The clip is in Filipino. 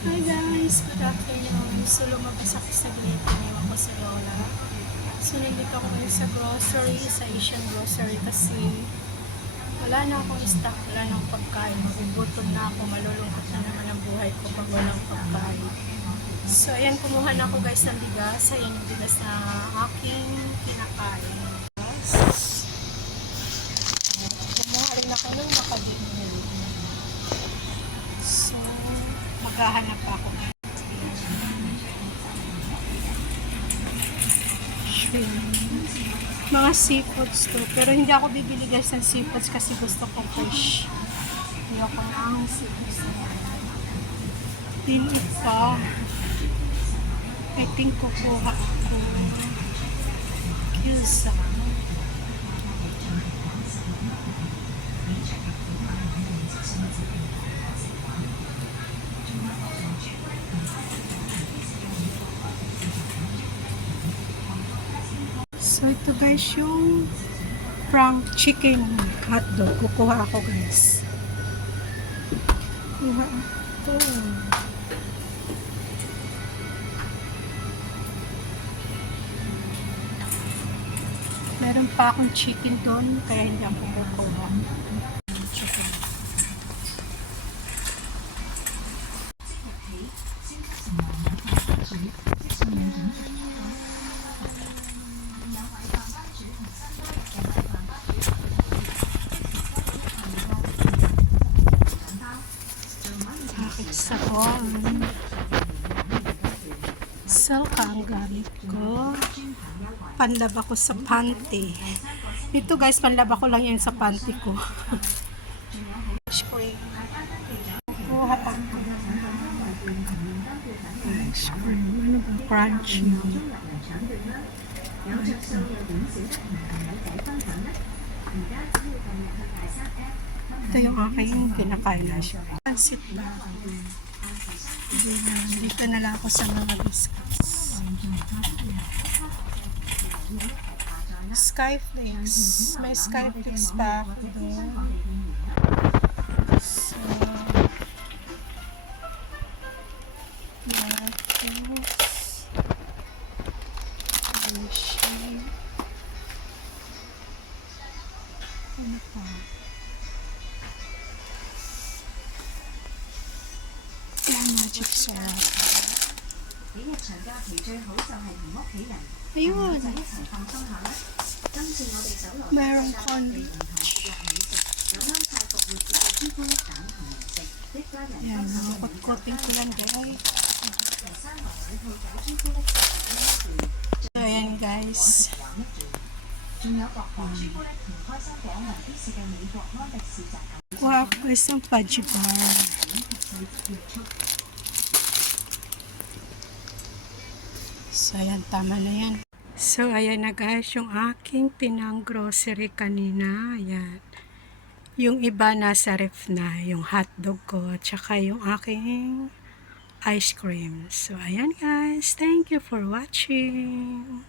Hi guys, good afternoon. So lumabas ako sa saglit, iniwan ko sa Lola. So nandito ako ngayon sa grocery, sa Asian grocery kasi wala na akong stock, wala na akong pagkain. Magugutom na ako, malulungkot na naman ang buhay ko pag walang pagkain. So ayan, kumuha na ako guys ng bigas. Ayan yung bigas na aking kinakain. Kumuha rin ako ng makadinil. So maghahanap ako. Mga seafoods to. Pero hindi ako bibili guys ng seafoods kasi gusto ko fish. Ayoko na ang seafoods na yan. Tinit pa. I think kukuha ako. Kilsa. So ito guys yung from chicken hotdog. Kukuha ako guys. Kuha ako. Meron pa akong chicken doon kaya hindi ako kukuha. Chicken. Sa home. Salka ang gamit ko. Panlaba ko sa panty. Ito guys, panlaba ko lang yan sa panty ko. Ice cream. Kuha ako. Ice cream. Ano ba? Crunchy. Ito yung aking kinakain na siya. Pansit ba? Dito na lang ako sa mga biscuits. Skyflakes. May Skyflakes pa ako doon. So, ano pa? Magic syrup. Ayun. Meron candy. Ayan, nakukot-koting ko lang guys. Ayan guys. Wow, isang fudge bar. So, ayan, tama na yan. So, ayan na guys, yung aking pinang-grocery kanina. Ayan. Yung iba nasa ref na, yung hotdog ko, at saka yung aking ice cream. So, ayan guys. Thank you for watching.